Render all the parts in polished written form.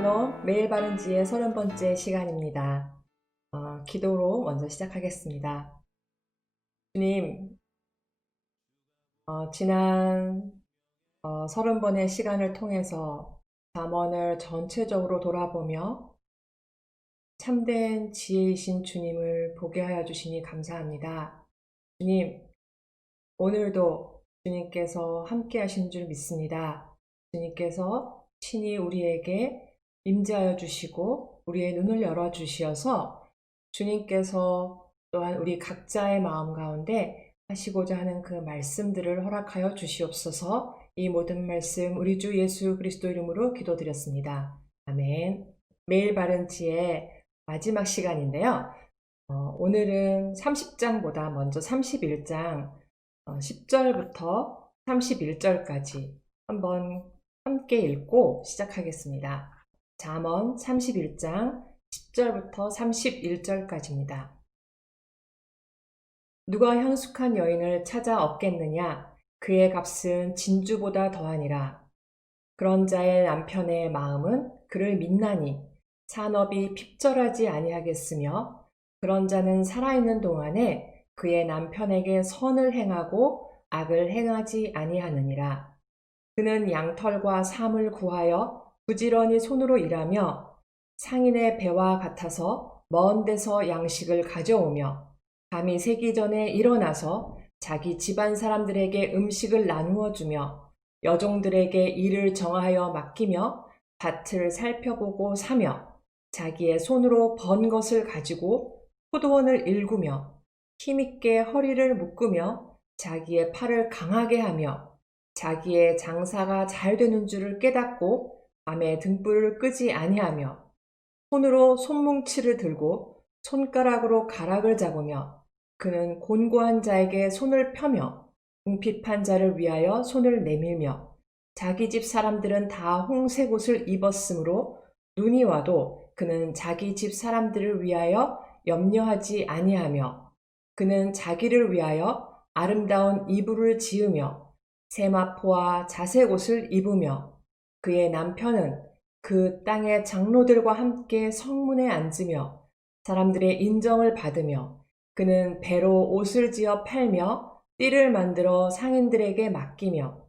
샬롬, 매일 바른 지혜 30번째 시간입니다. 기도로 먼저 시작하겠습니다. 주님, 지난 30번의 시간을 통해서 잠언을 전체적으로 돌아보며 참된 지혜이신 주님을 보게 하여 주시니 감사합니다. 주님, 오늘도 주님께서 함께 하신 줄 믿습니다. 주님께서 친히 우리에게 임재하여 주시고 우리의 눈을 열어 주시어서 주님께서 또한 우리 각자의 마음 가운데 하시고자 하는 그 말씀들을 허락하여 주시옵소서. 이 모든 말씀 우리 주 예수 그리스도 이름으로 기도드렸습니다. 아멘. 매일 바른 지혜 마지막 시간인데요. 오늘은 30장보다 먼저 31장 10절부터 31절까지 한번 함께 읽고 시작하겠습니다. 잠언 31장 10절부터 31절까지입니다. 누가 현숙한 여인을 찾아 얻겠느냐? 그의 값은 진주보다 더하니라. 그런 자의 남편의 마음은 그를 믿나니 산업이 핍절하지 아니하겠으며 그런 자는 살아있는 동안에 그의 남편에게 선을 행하고 악을 행하지 아니하느니라. 그는 양털과 삼을 구하여 부지런히 손으로 일하며 상인의 배와 같아서 먼 데서 양식을 가져오며 밤이 새기 전에 일어나서 자기 집안 사람들에게 음식을 나누어 주며 여종들에게 일을 정하여 맡기며 밭을 살펴보고 사며 자기의 손으로 번 것을 가지고 포도원을 일구며 힘있게 허리를 묶으며 자기의 팔을 강하게 하며 자기의 장사가 잘 되는 줄을 깨닫고 밤에 등불을 끄지 아니하며 손으로 손뭉치를 들고 손가락으로 가락을 잡으며 그는 곤고한 자에게 손을 펴며 궁핍한 자를 위하여 손을 내밀며 자기 집 사람들은 다 홍색 옷을 입었으므로 눈이 와도 그는 자기 집 사람들을 위하여 염려하지 아니하며 그는 자기를 위하여 아름다운 이불을 지으며 세마포와 자색 옷을 입으며 그의 남편은 그 땅의 장로들과 함께 성문에 앉으며 사람들의 인정을 받으며 그는 배로 옷을 지어 팔며 띠를 만들어 상인들에게 맡기며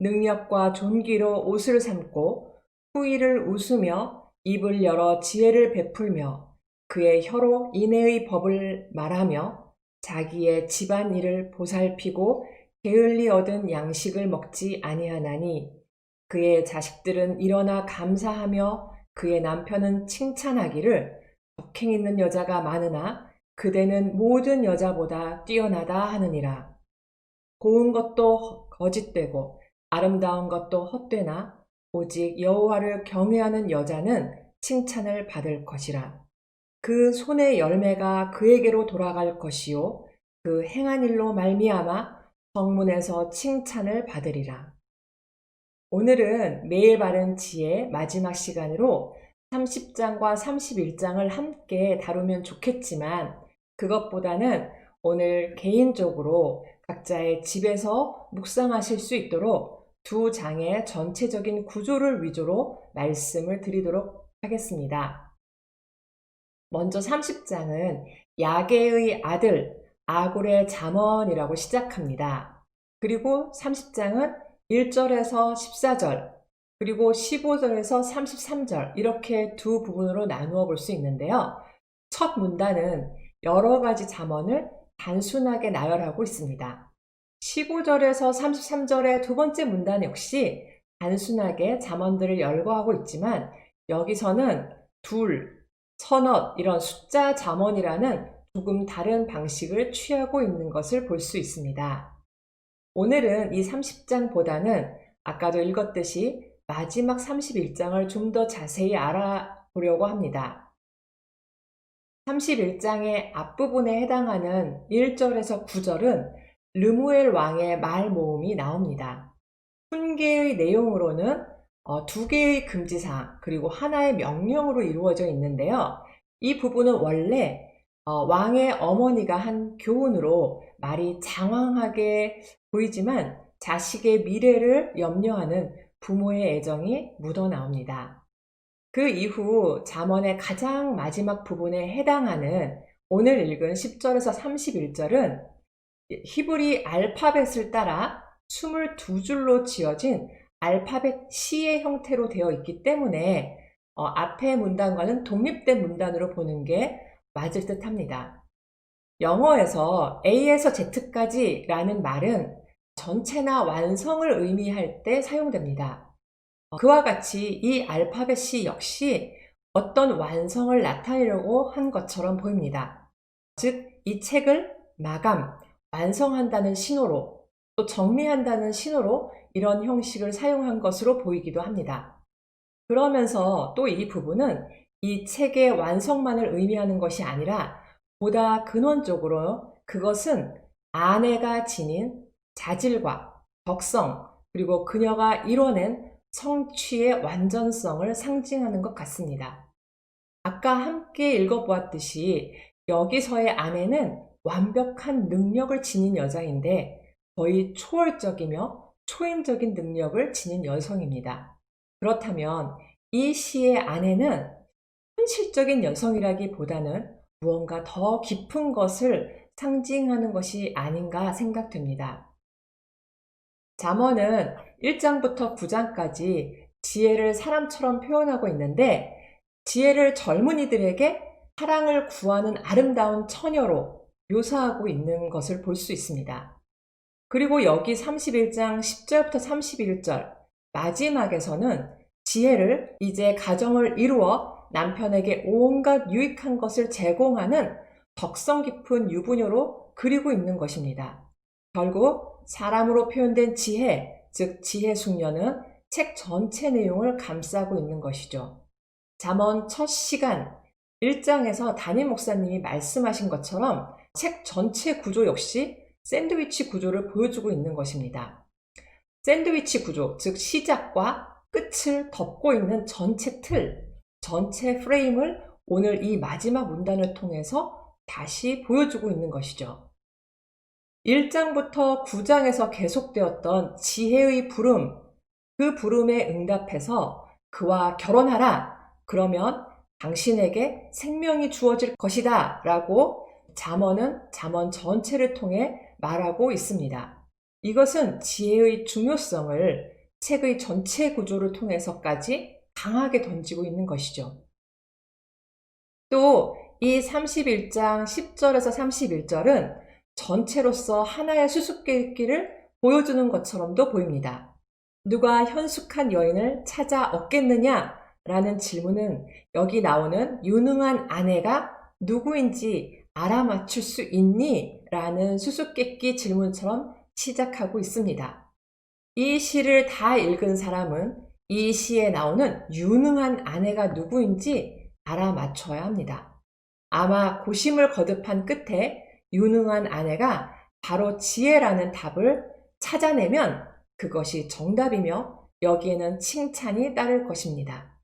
능력과 존귀로 옷을 삼고 후의를 웃으며 입을 열어 지혜를 베풀며 그의 혀로 인애의 법을 말하며 자기의 집안 일을 보살피고 게을리 얻은 양식을 먹지 아니하나니 그의 자식들은 일어나 감사하며 그의 남편은 칭찬하기를 덕행 있는 여자가 많으나 그대는 모든 여자보다 뛰어나다 하느니라. 고운 것도 거짓되고 아름다운 것도 헛되나 오직 여호와를 경외하는 여자는 칭찬을 받을 것이라. 그 손의 열매가 그에게로 돌아갈 것이요 그 행한 일로 말미암아 성문에서 칭찬을 받으리라. 오늘은 매일 바른 지혜 마지막 시간으로 30장과 31장을 함께 다루면 좋겠지만 그것보다는 오늘 개인적으로 각자의 집에서 묵상하실 수 있도록 두 장의 전체적인 구조를 위주로 말씀을 드리도록 하겠습니다. 먼저 30장은 야게의 아들 아굴의 잠언이라고 시작합니다. 그리고 30장은 1절에서 14절 그리고 15절에서 33절 이렇게 두 부분으로 나누어 볼 수 있는데요. 첫 문단은 여러 가지 잠언을 단순하게 나열하고 있습니다. 15절에서 33절의 두 번째 문단 역시 단순하게 잠언들을 열거하고 있지만 여기서는 둘, 서너 이런 숫자 잠언이라는 조금 다른 방식을 취하고 있는 것을 볼 수 있습니다. 오늘은 이 30장보다는 아까도 읽었듯이 마지막 31장을 좀 더 자세히 알아보려고 합니다. 31장의 앞부분에 해당하는 1절에서 9절은 르무엘 왕의 말 모음이 나옵니다. 훈계의 내용으로는 두 개의 금지사항 그리고 하나의 명령으로 이루어져 있는데요. 이 부분은 원래 왕의 어머니가 한 교훈으로 말이 장황하게 보이지만 자식의 미래를 염려하는 부모의 애정이 묻어나옵니다. 그 이후 잠언의 가장 마지막 부분에 해당하는 오늘 읽은 10절에서 31절은 히브리 알파벳을 따라 22줄로 지어진 알파벳 C의 형태로 되어 있기 때문에 앞의 문단과는 독립된 문단으로 보는 게 맞을 듯 합니다. 영어에서 A에서 Z까지 라는 말은 전체나 완성을 의미할 때 사용됩니다. 그와 같이 이 알파벳 C 역시 어떤 완성을 나타내려고 한 것처럼 보입니다. 즉, 이 책을 마감, 완성한다는 신호로, 또 정리한다는 신호로 이런 형식을 사용한 것으로 보이기도 합니다. 그러면서 또 이 부분은 이 책의 완성만을 의미하는 것이 아니라 보다 근원적으로 그것은 아내가 지닌 자질과 덕성, 그리고 그녀가 이뤄낸 성취의 완전성을 상징하는 것 같습니다. 아까 함께 읽어보았듯이 여기서의 아내는 완벽한 능력을 지닌 여자인데 거의 초월적이며 초인적인 능력을 지닌 여성입니다. 그렇다면 이 시의 아내는 현실적인 여성이라기보다는 무언가 더 깊은 것을 상징하는 것이 아닌가 생각됩니다. 잠언은 1장부터 9장까지 지혜를 사람처럼 표현하고 있는데 지혜를 젊은이들에게 사랑을 구하는 아름다운 처녀로 묘사하고 있는 것을 볼 수 있습니다. 그리고 여기 31장 10절부터 31절 마지막에서는 지혜를 이제 가정을 이루어 남편에게 온갖 유익한 것을 제공하는 덕성 깊은 유부녀로 그리고 있는 것입니다. 결국 사람으로 표현된 지혜, 즉 지혜 숙녀는 책 전체 내용을 감싸고 있는 것이죠. 잠언 첫 시간 1장에서 담임 목사님이 말씀하신 것처럼 책 전체 구조 역시 샌드위치 구조를 보여주고 있는 것입니다. 샌드위치 구조, 즉 시작과 끝을 덮고 있는 전체 틀, 전체 프레임을 오늘 이 마지막 문단을 통해서 다시 보여주고 있는 것이죠. 1장부터 9장에서 계속되었던 지혜의 부름, 그 부름에 응답해서 그와 결혼하라. 그러면 당신에게 생명이 주어질 것이다. 라고 잠언은 잠언 전체를 통해 말하고 있습니다. 이것은 지혜의 중요성을 책의 전체 구조를 통해서까지 강하게 던지고 있는 것이죠. 또 이 31장 10절에서 31절은 전체로서 하나의 수수께끼를 보여주는 것처럼도 보입니다. 누가 현숙한 여인을 찾아 얻겠느냐? 라는 질문은 여기 나오는 유능한 아내가 누구인지 알아맞힐 수 있니? 라는 수수께끼 질문처럼 시작하고 있습니다. 이 시를 다 읽은 사람은 이 시에 나오는 유능한 아내가 누구인지 알아맞혀야 합니다. 아마 고심을 거듭한 끝에 유능한 아내가 바로 지혜라는 답을 찾아내면 그것이 정답이며 여기에는 칭찬이 따를 것입니다.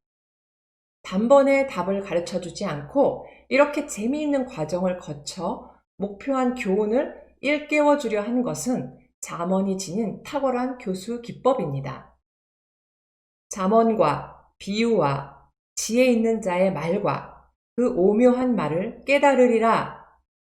단번에 답을 가르쳐주지 않고 이렇게 재미있는 과정을 거쳐 목표한 교훈을 일깨워주려 한 것은 잠언이 지닌 탁월한 교수 기법입니다. 잠언과 비유와 지혜 있는 자의 말과 그 오묘한 말을 깨달으리라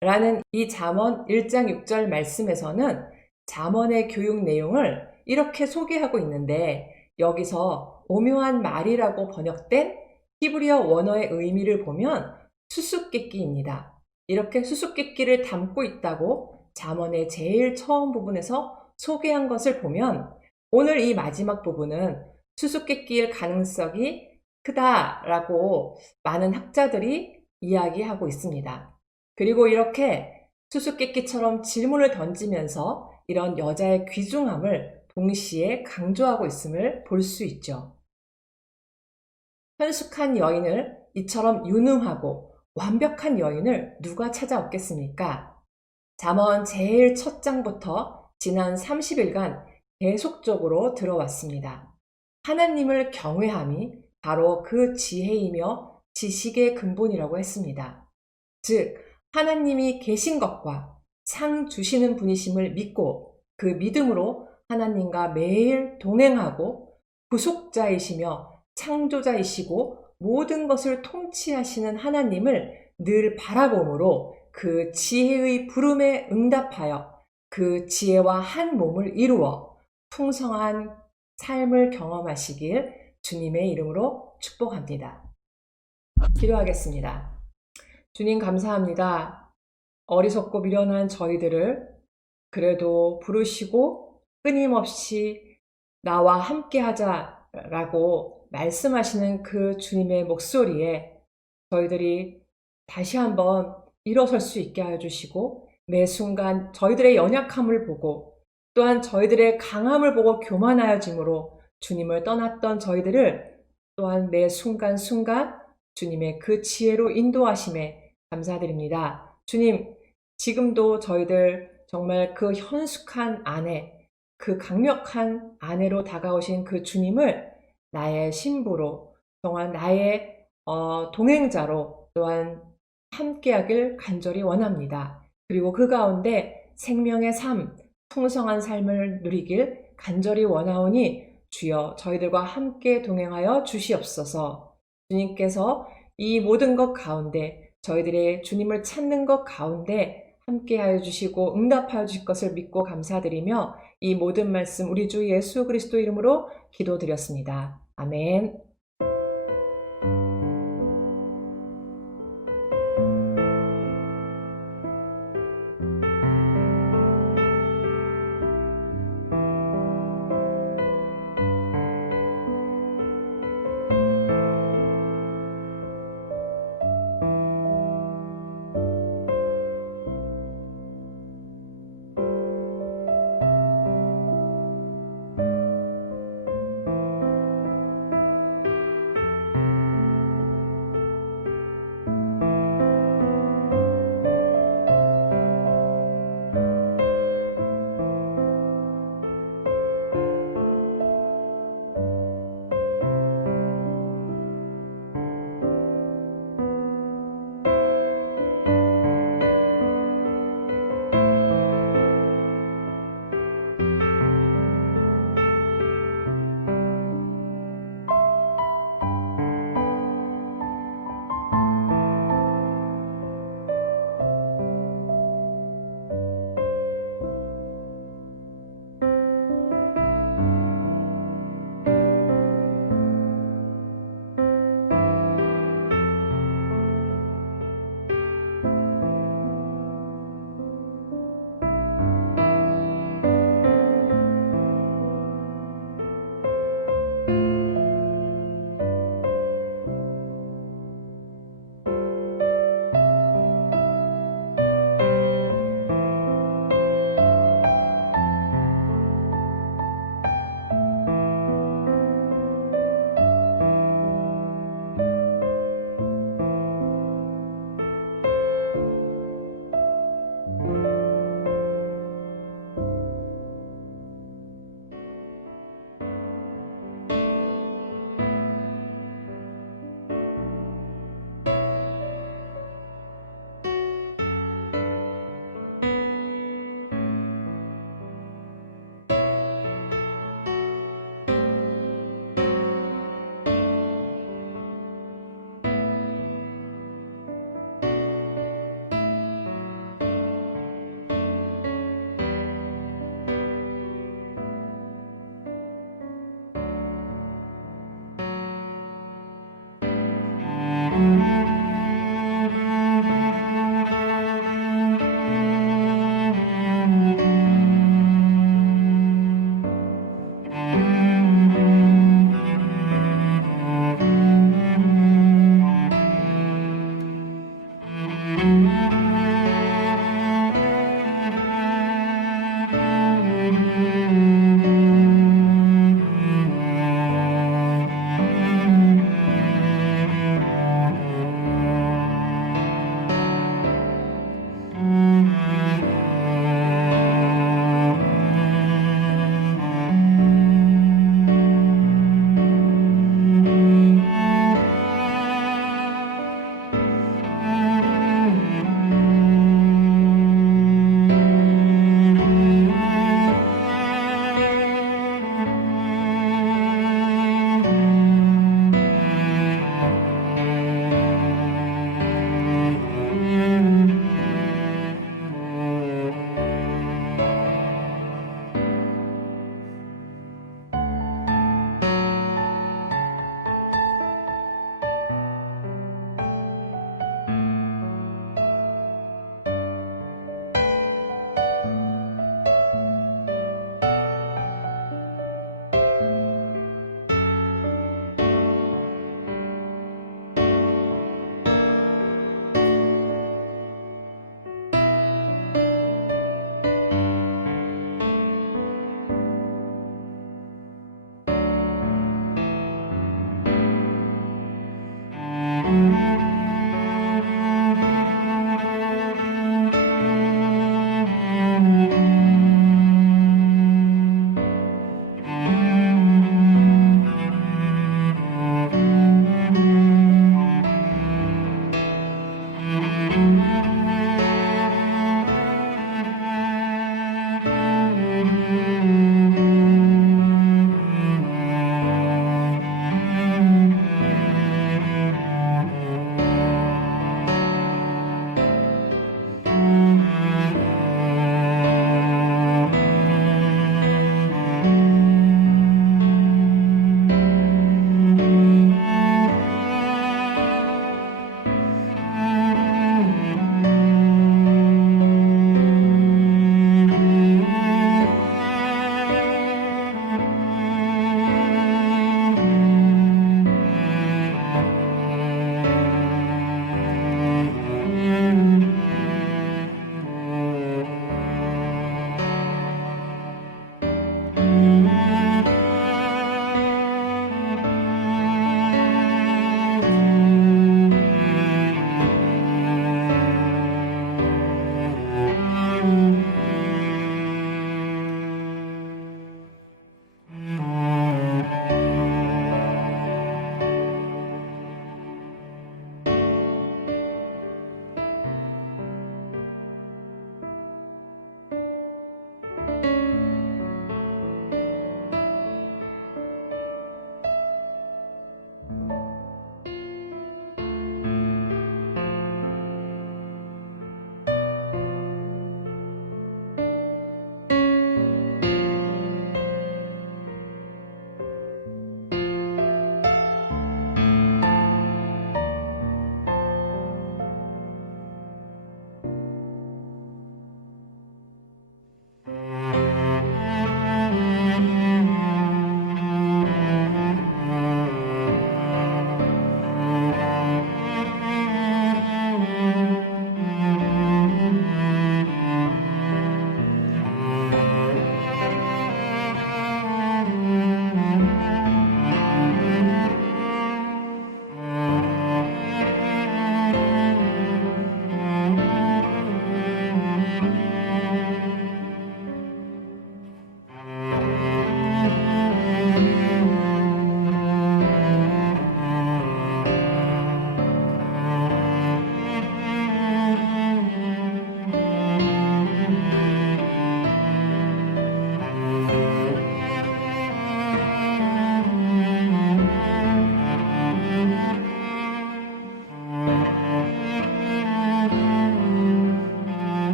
라는 이 잠언 1장 6절 말씀에서는 잠언의 교육 내용을 이렇게 소개하고 있는데 여기서 오묘한 말이라고 번역된 히브리어 원어의 의미를 보면 수수께끼입니다. 이렇게 수수께끼를 담고 있다고 잠언의 제일 처음 부분에서 소개한 것을 보면 오늘 이 마지막 부분은 수수께끼일 가능성이 크다라고 많은 학자들이 이야기하고 있습니다. 그리고 이렇게 수수께끼처럼 질문을 던지면서 이런 여자의 귀중함을 동시에 강조하고 있음을 볼 수 있죠. 현숙한 여인을 이처럼 유능하고 완벽한 여인을 누가 찾아 얻겠습니까? 잠언 제일 첫 장부터 지난 30일간 계속적으로 들어왔습니다. 하나님을 경외함이 바로 그 지혜이며 지식의 근본이라고 했습니다. 즉, 하나님이 계신 것과 상 주시는 분이심을 믿고 그 믿음으로 하나님과 매일 동행하고 구속자이시며 창조자이시고 모든 것을 통치하시는 하나님을 늘 바라봄으로 그 지혜의 부름에 응답하여 그 지혜와 한 몸을 이루어 풍성한 삶을 경험하시길 주님의 이름으로 축복합니다. 기도하겠습니다. 주님 감사합니다. 어리석고 미련한 저희들을 그래도 부르시고 끊임없이 나와 함께 하자라고 말씀하시는 그 주님의 목소리에 저희들이 다시 한번 일어설 수 있게 하여 주시고 매 순간 저희들의 연약함을 보고 또한 저희들의 강함을 보고 교만하여짐으로 주님을 떠났던 저희들을 또한 매 순간순간 주님의 그 지혜로 인도하심에 감사드립니다. 주님, 지금도 저희들 정말 그 현숙한 아내, 그 강력한 아내로 다가오신 그 주님을 나의 신부로, 또한 나의 동행자로 또한 함께하길 간절히 원합니다. 그리고 그 가운데 생명의 삶, 풍성한 삶을 누리길 간절히 원하오니 주여 저희들과 함께 동행하여 주시옵소서. 주님께서 이 모든 것 가운데 저희들의 주님을 찾는 것 가운데 함께하여 주시고 응답하여 주실 것을 믿고 감사드리며 이 모든 말씀 우리 주 예수 그리스도 이름으로 기도드렸습니다. 아멘.